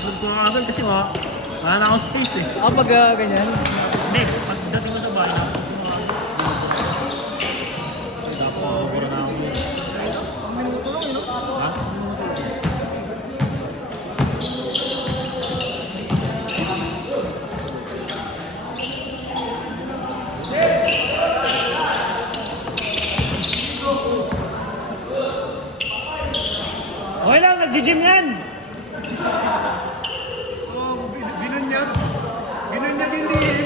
upload ko agad kasi wala na akong space eh. Pag ganyan. Hindi, pagdating mo sa bahay, tapos mura na ako. Minuto lang, no? Ha? Okay lang, nag-gym yan! Binunyag. Binunyag hindi eh.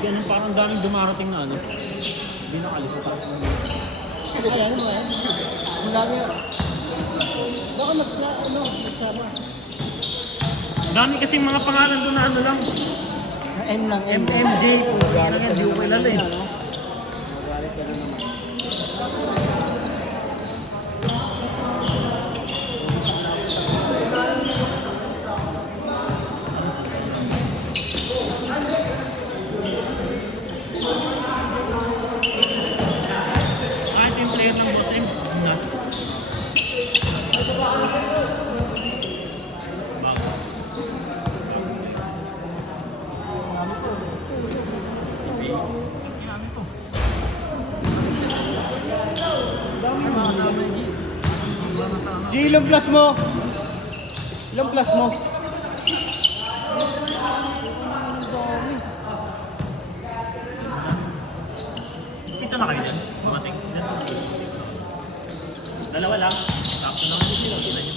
Ganun parang daming dumarating na ano. Hindi nakalista. Kaya ano ba yan? Ang dami yan. Baka nagsama. Dami kasing mga pangalan doon na ano lang. M lang, M. MMJ. Magalit ka Hindi ko kilala eh. Magalit ka na naman. Kahit yung player ng boss M. Nas. G, ilang plus mo? Ilang plus mo? Kita na kayo dyan. Dumating. Dalawa lang. Tapos na lang sila. Kita nyo.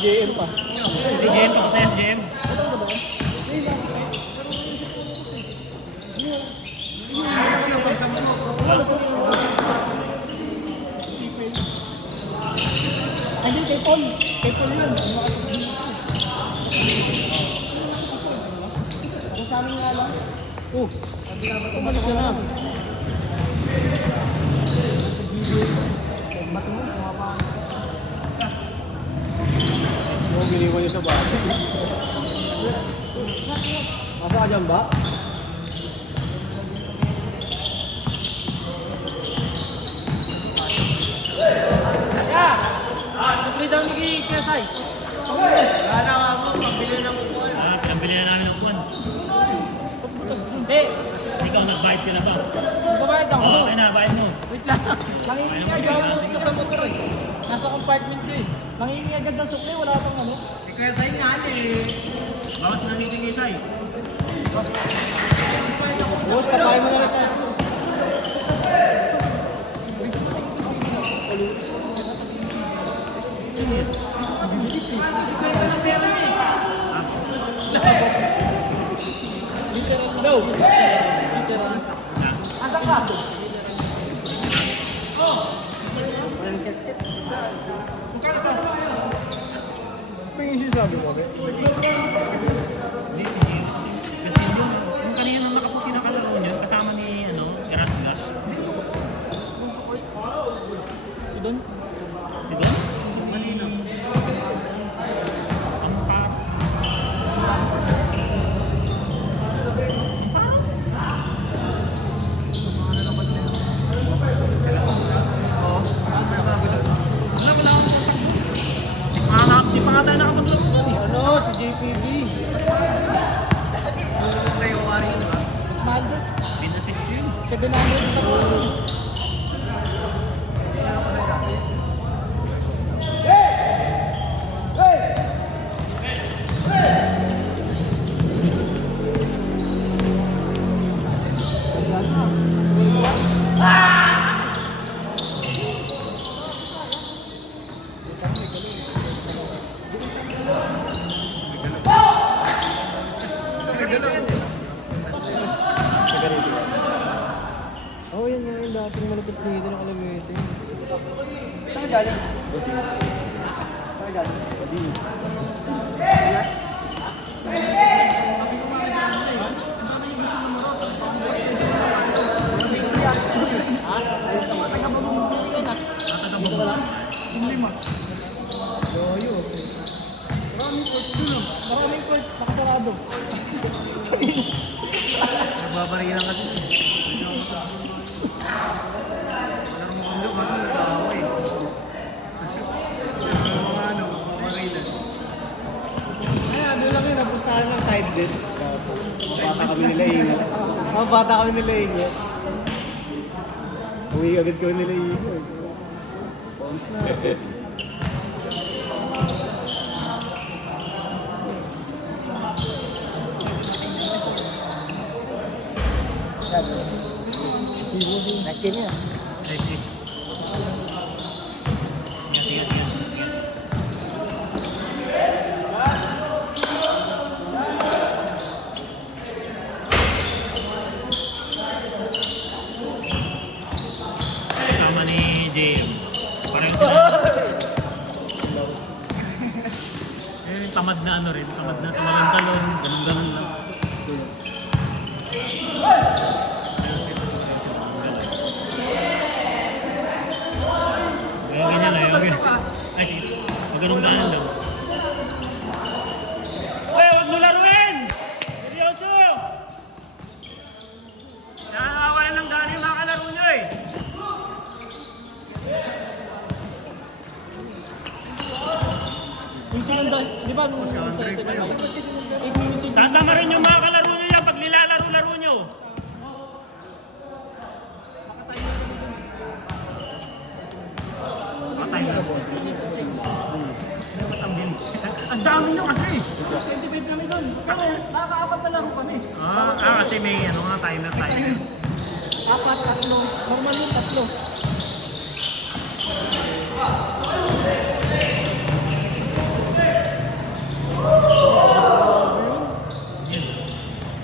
JM pa. SGM pa sa SGM. Hindi, kay Paul. Kay Paul yun. Ako sa amin nga lang. Umalis ka na. Giniwan niyo sa bahay. Masa ka dyan ba? Pili daw ni Kesay. Wala nga mo, pambili ng kukuhan. Pinambili na namin ng kuwan. Ikaw, nag-bite ka na ba? Babayad ako. Oo, okay na, bayad mo. Wait lang. Nangingi agad dito sa motor eh. Nasa compartment ko eh. Nangingi agad ng sukli, wala pang ano. Kaya sa'yo nga eh. Bawas na namin kay Isay. Boss, tapahin mo na rin sa'yo. Bilis eh. Literal daw. Literal. Asan ka? Walang set-set. Pingin siya sabi ko. Hindi, sige. Kasi yung kanina nung nakaputi na kalaro niya, kasama ni, Erasmus. Si Don? Si Don? Kanina. Ang mukha. Di pa nga tayo nakapaglaro doon eh. Ano? Si JPB. Kayo wari ko ba? Mas mahal doon. Pinassist yun. 700 sa buwan. Oh, yan nga yung dating malapit dito na kalamete. Saan galing? Saan galing? Hindi. Yoyo. Maraming court dun ah. Maraming court. Nakasarado. Nagbabarilan ka dun. Walang mundo. Maso nagkawa eh. Mga ano, magbabarilan. Ay, ano lang yun. Napustahan ng side bit. Mga bata kami nila ingat. Mga bata kami nila ingat. Uwi agad kami nila ingat. Bounce na. Nakin niya. Sige. Sige. Sama ni JM. Parang sila. Tamad na ano rin. Tamad na tumalon-talon. Ganun-ganun lang. Ganyan lang. Ay, sige. Pag ganun daanan lang. Uy, huwag mo laruin! Seryoso! Nakakawalan ng gana yung mga kalaro nyo eh. Yung sinundan, di ba nung sa second 8 minutes yung Tandama rin yung mga kalaro nyo yan pag nilalaro-laro nyo. Patay na. Dapat ang bilis. Ang dami nyo kasi. 25 kami doon. Pero nakaka-apat na laro kami. Kasi may ano nga timer. Apat, tatlo. Normal yung tatlo.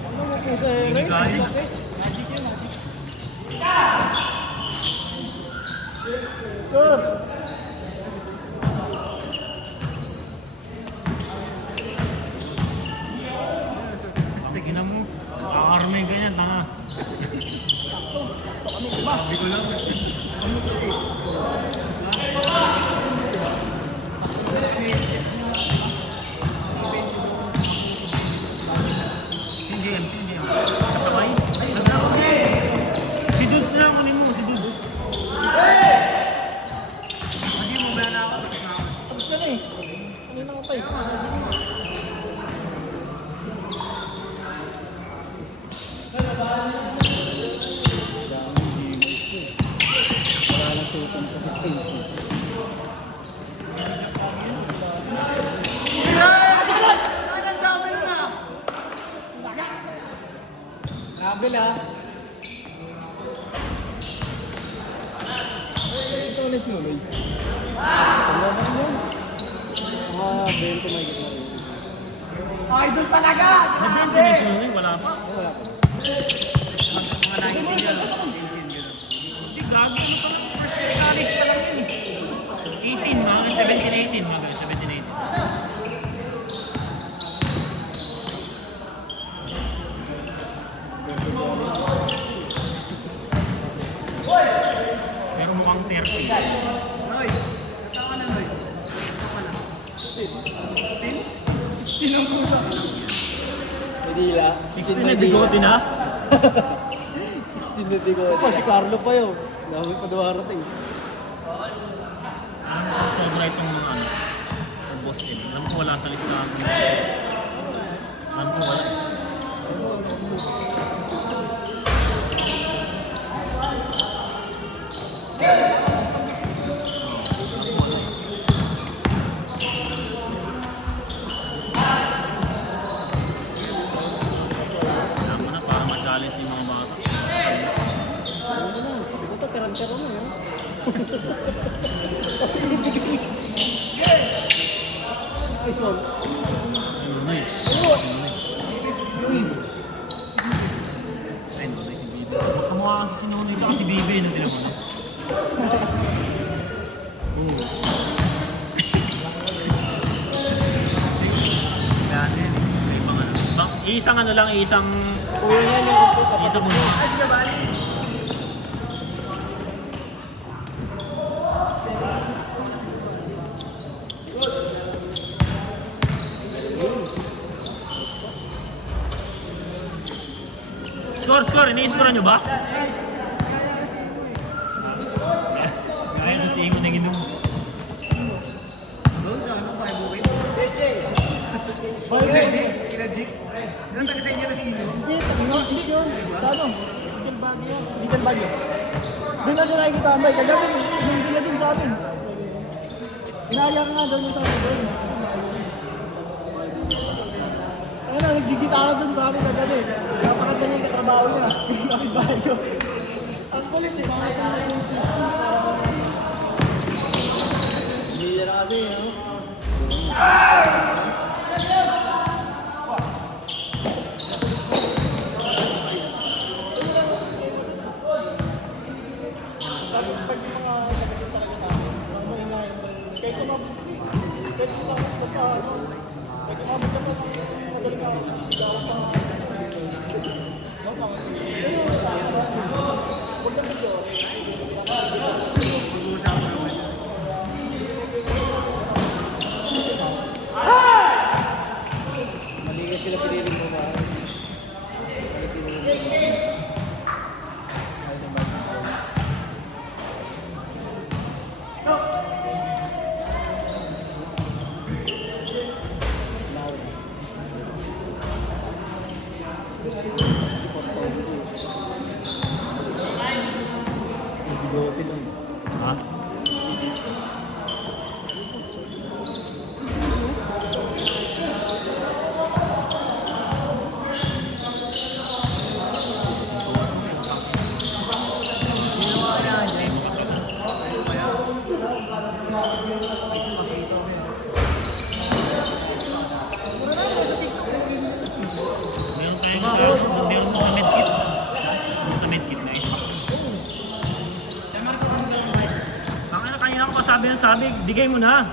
Ano mo po sa Hindi kaya. Good. Sige na mo. Kakarma yung ganyan, tanga. Sabi ko lang. Si JM. Kasabay. Si Dudes na lang kunin mo, si Dudes. Hindi mo ba na ako? Tapos ka na eh. Kanina ka pa eh. Grabe la. Ito ulit mo, May. Ano ba yun? Bento may gito. Idol talaga! Nag-20 na siya, wala pa. Wala pa. Mga 19 yan. Hindi, grabe. Ano pa lang, first year college pa lang yun eh. 18, mga 17, 18. Mga 17, 18. Pero mukhang 30. Noy, kasama na Noy. Sinong kusa? Medila. 16 na bigote na. 16 na bigote. Pa, si Carlo pa yun. Dami pa dumarating. Alam ko sobra itong mga ano. Ang boss din. Alam ko wala sa listahan. Alam ko wala. Tama na para ma-challenge yung mga bata. Ito, karan-karan mo yun. Nice one. Ayun na eh. Ay, namatay si Bibi. Kamukha kasi si Nunoy tsaka si Bibi. Ano tila mo na? Kaya ano yan. May ibang ano. Isang ano lang, isang... Kuya niya yung computer. Isang muna. Ay, sige bali. score? Ini-score nyo ba? Kaya na si Ingo na ginom. Doon sa ano, 508. Kila Jik. Doon taga sa inyo na si Inyo. Hindi, taga-Norsis yun. Sa ano? Little Baguio. Doon na siya nakikita ang bay. Kagabi, inuwi sila din sa amin. Inaayak nga daw yung sa amin doon. Ano, nagigitara doon sa amin kagabi. Napakanta niya yung katrabaho niya. Kapit bahay ko. Ang kulit eh. Hindi na kasi, no? Sabi ko, pag yung mga nagagawin sa kanya sa akin, mga maingay, kahit kumabot ko kahit kumabot ko sa ano, kahit kumabot ka pa ng madaling araw, sisigawan ka mga huwag kang video. Mali ka sila piniling mo ba? Ha? Meron mga medkit. Sa medkit na ito. Ang kanina ko sabi, bigay mo na.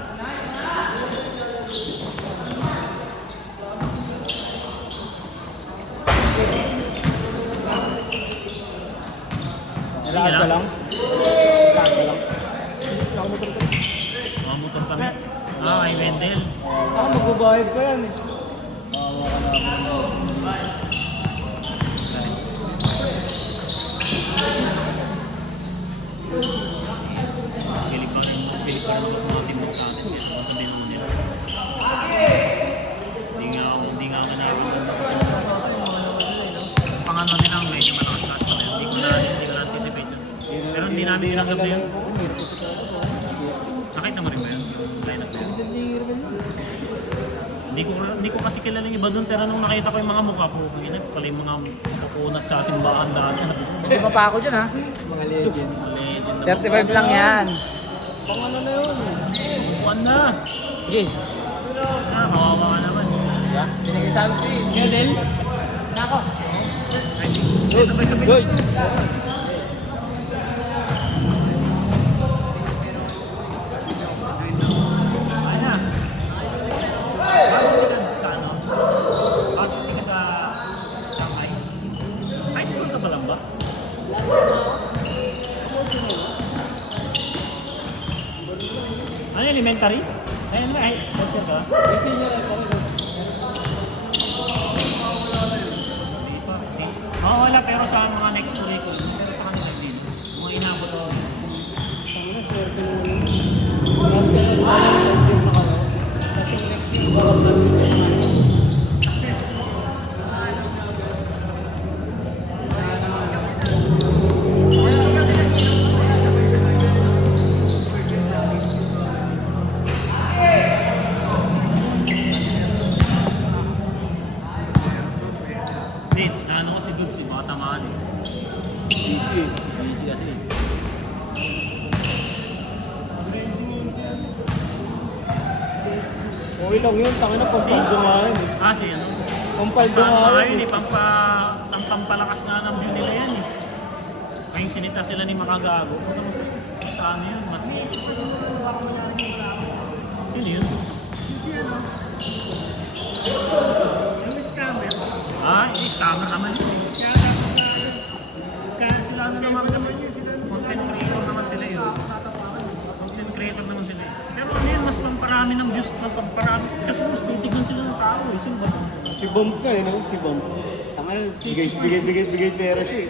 Lahat ka lang? Lahat ka lang? Mga motor kami. Kay Wendell. Ako magbabayad pa yan eh. Pilit pa naman sa mga team sa atin kaya sabihin mo nila. Hindi nga ako namin. Pangano nila ang medyo malakas-lakas pa rin. Hindi ko na-anticipate yun. Pero hindi namin tinanggap na yun. Nakita mo rin ba yun? Yung lineup na yun? Hindi ko kasi kilala yung iba doon, pero nung nakita ko yung mga mukha ko, pala yung mga nakunat sa simbahan dati. Hindi pa ako dyan ha? Mga legend. Legend 35 lang yan. Pang ano na yun? Buwan na! Sige. Kawawa ka naman. Binigay sa amin si Kedel. Nako. Sabay-sabay. Good. Sa ano? Varsity ka sa Shanghai. High school ka pa lang ba? Ano elementary? Ayun na, teacher ka? Oo, wala, pero sa mga next week ko, pero sa kanila din. Mga inabot ko. Hindi, ano ko si Dudes, mga tamaan. Easy. Easy kasi. Okay lang yun. Tangin na pampaldo nga yun eh. Kasi ano? Pampaldo nga yun Yun eh. eh, pampalakas nga ng view nila yan eh. Kayong sinita sila ni Makagago. Mas ano yun, mas... Sino yun? Yung scammer. Scammer naman yun. Kaya sila ano naman kasi, content creator naman sila yun. Content creator naman sila yun. Pero ano yun, mas pamparami ng views, pamparami. Kasi mas titignan sila ng tao eh. Sino ba ito? Si Bomb ka eh, no? Si Bomb. Tanga Ano, bigay pera siya eh.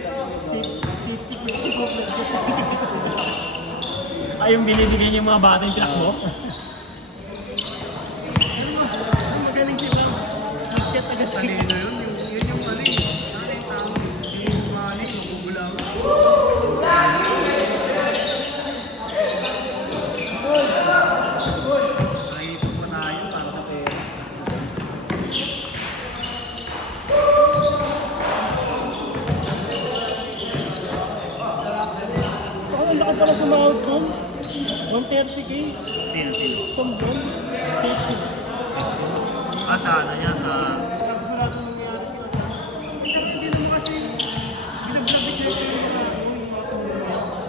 Ay, yung binibigyan niya yung mga bata yung pinakbo. Magaling sila. Market agad. Talino yun, yun yung mali. Yung mali, magugulang. Nakikipag pa tayo para sa pera. Ako, ang laki pala sumahod doon. 130k. Sino? Isang buwan. 30. Ah, sa ano niya, sa...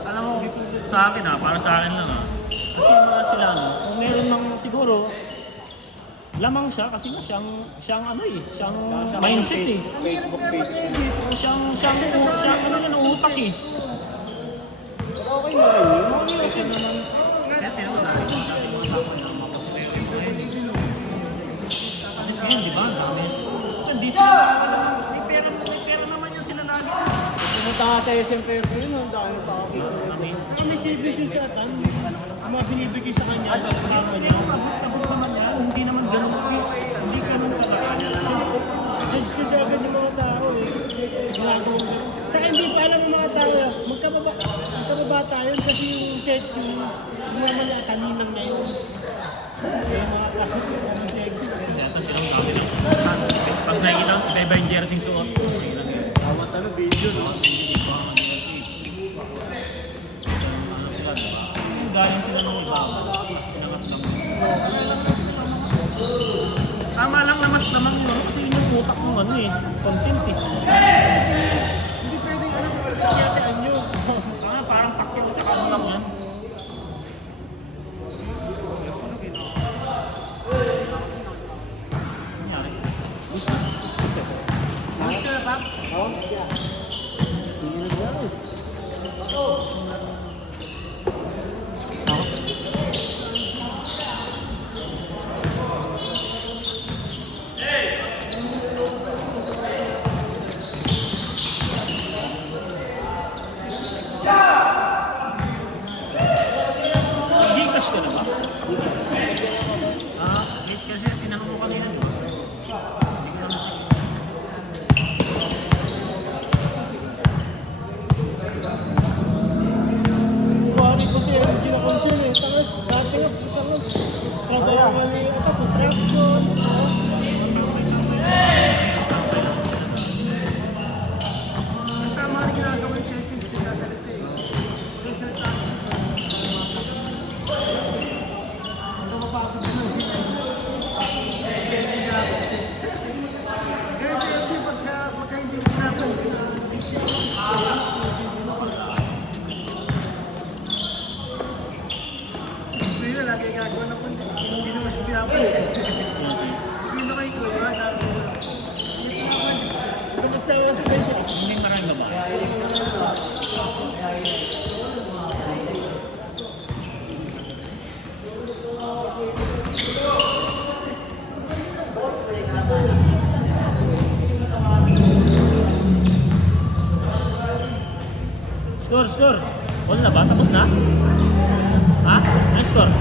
Alam mo, sa akin para sa akin lang Kasi mga sila, kung meron ng siguro, lamang siya kasi nga siyang ano siyang mindset eh. Facebook page. Siyang ano yan, utak eh. Okay na rin yun. Kasi naman, Alis ngayon, di ba? Dami. Hindi sila, may pera naman yung sila lagi. Pumunta ka sa SM Fairview yun, ang dami tao. Kasi may savings yun sa atan. Ang mga binibigay sa kanya, sa kasama niya. Abot naman yan, hindi naman ganun. Hindi ganun talaga. Judge kasi agad yung mga tao eh. Ginagawa ko. Sa akin, hindi pa alam yung mga tao. Magkababata yun kasi yung church yung naman niya kaninang na yun. Yung mga tao, yung church. Pag nakikita ko, iba yung jersey suot. Tawat ano, video no? Galing sila ng iba. Tapos pinangat lang. Tama lang namas naman yun. Kasi yun yung utak ng ano eh. Content eh. Hindi pwedeng ano, pagkatian nyo. Parang pakyo at saka ano lang yan. Nangyari. Mas ka na, Pap? Oo. Gcash ka na ba? Wait kasi tinanong ko kanina, di ba? Hindi ko naman. Buhari ko siya yung ginakonsun eh. Tangas, dati nga, tangas. Trabaho ni, ito, contraction. Tama rin ginagawa yung settings ko sa salita eh. Ang mapapagod na. Kaya safety pagka hindi mo napansin. Hindi na lagi gagawa na kundi. Hindi naman siya pinapansin. Hindi na kayo ko, diba? Hindi marami ba? Score. All na ba? Tapos na? Ha? Ano score?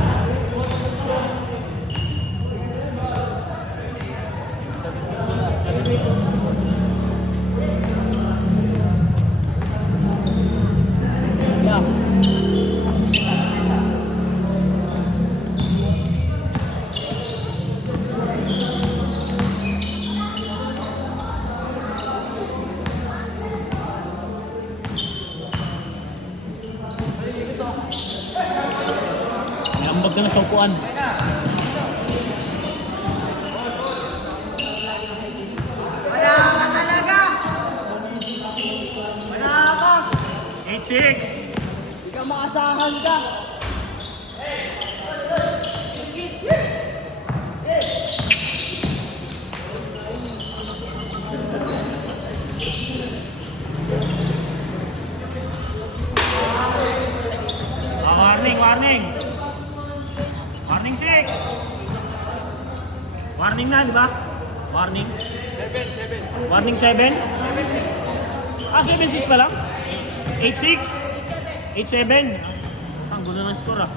May ambag ka na sa upuan. Wala ka talaga! Wala ka! 8-6. Hindi ka maasahan ka! Warning. Warning 6. Warning na, di ba? Warning. Warning 7? Ah, 7-6 pa lang? 8-6? 8-7? Ang gulo ng score ah.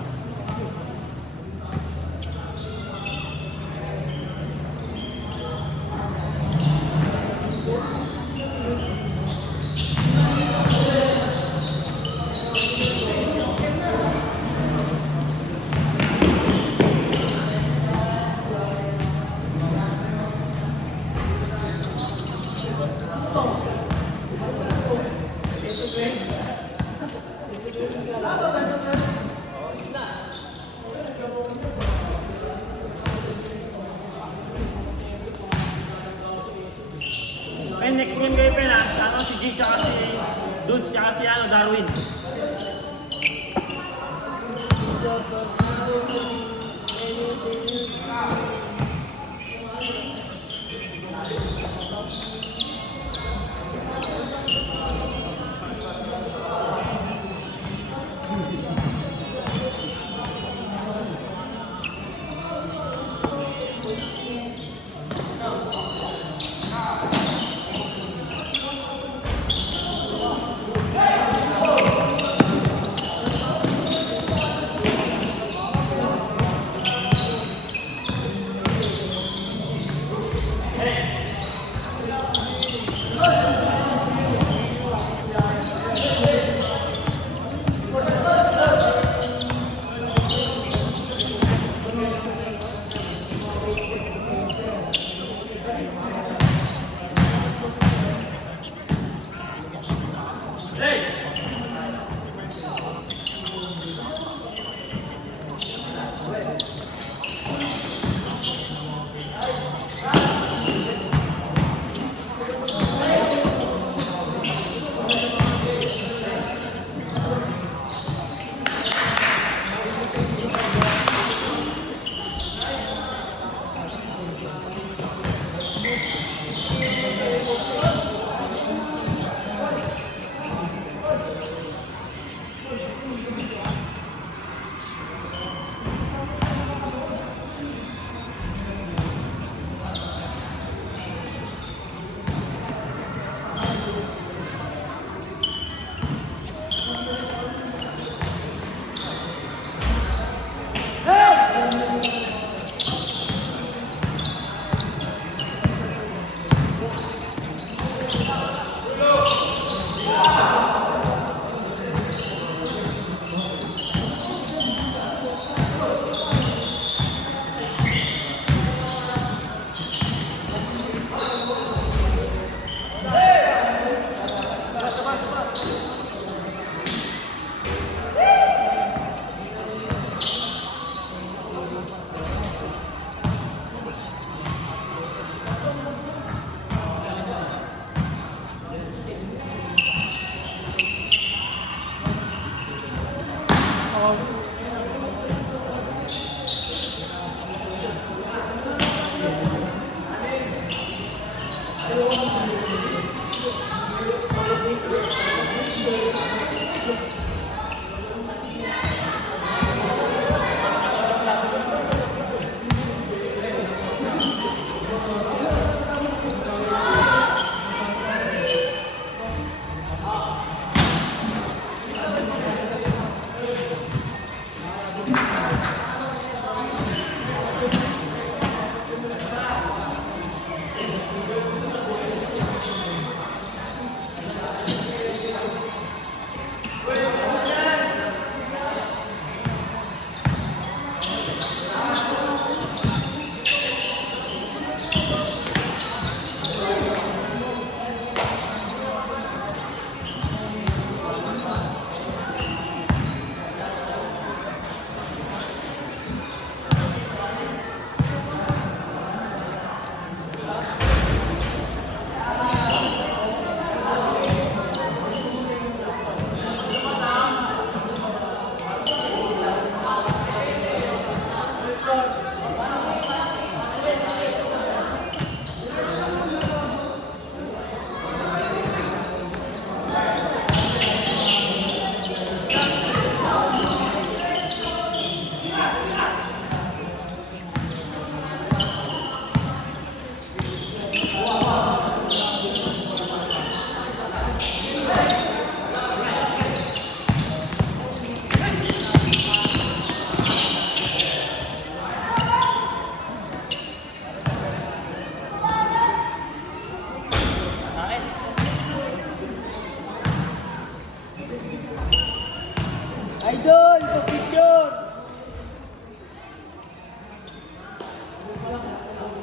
Ay, next game kayo pa na. Ano, si G tsaka si Dudes tsaka si ano, Darwin.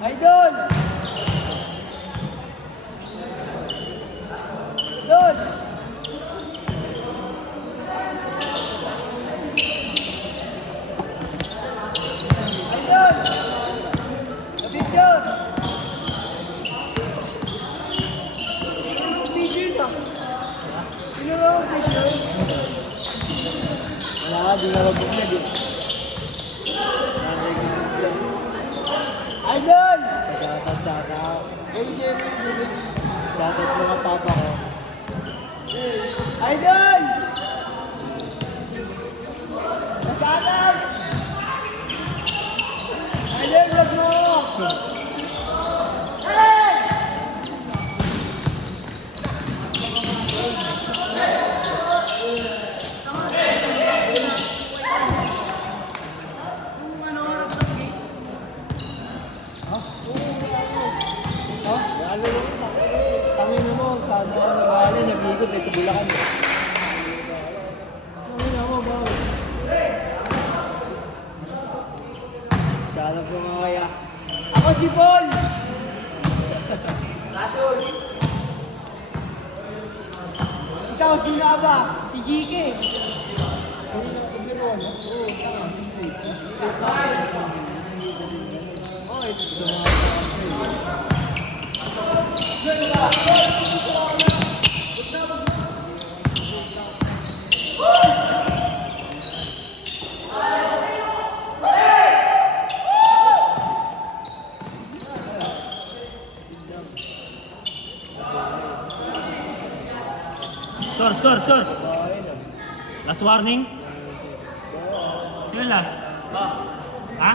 Idol! Idol! Idol! Lapit yun! Vision ah! Sino ba ang vision? Wala ka, di na mabuglag eh. Idol! Shoutout. Baby, siyempre. Shoutout mga papa ko. Idol! Shoutout! Idol, vlog mo! Hey! Lalo lang. Tangin mo, saan ka nag-aalay, nag-iikot eh, sa Bulacan. Tangin mo, bawal. Shoutout po mga kaya. Ako si Paul! Rasul! Ikaw, sino ka ba? Si Jike. Oh, ito. Score. Last warning. Sino last? Ha?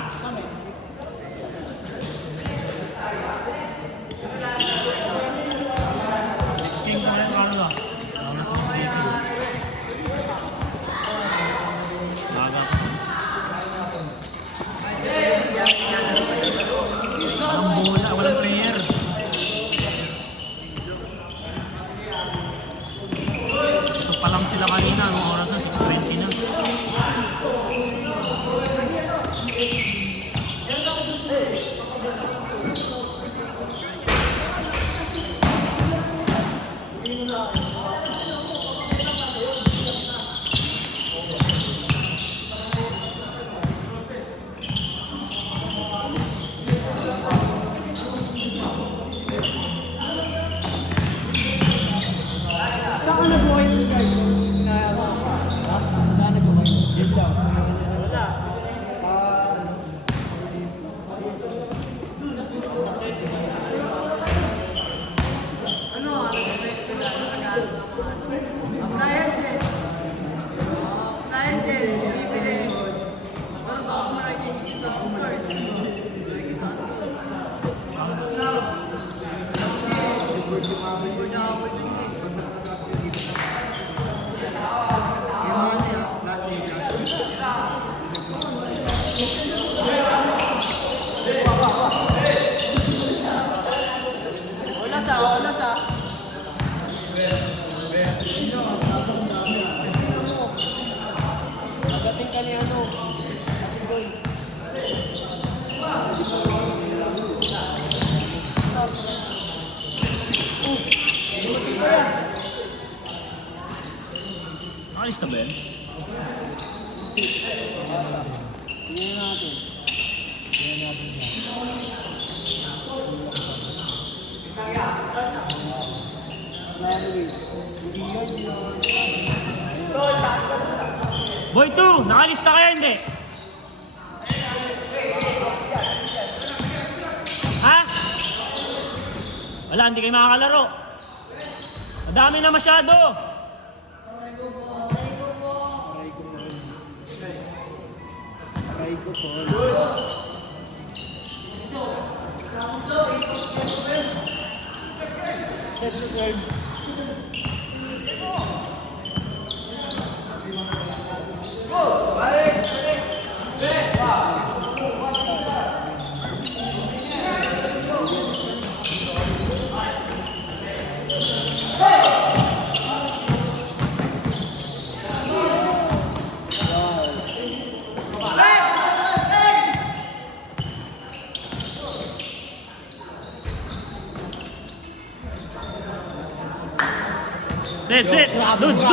Next game ko na yung ano ba? Mas mistake. Maga pa. Walang bola, walang player. Ito pa lang sila kanina, anong oras na? 6:20 na. Saan ka nag-buhay yung guys? Saan nag-buhay? Dito lang. Wala. Pagdating ka ni ano? Alis na ba yan? Tingnan natin. Boy 2, nakalista kaya hindi? Ha? Wala, hindi kayo makakalaro. Madami na masyado. Aray ko, Paul. Set, set! Dudes, dudes!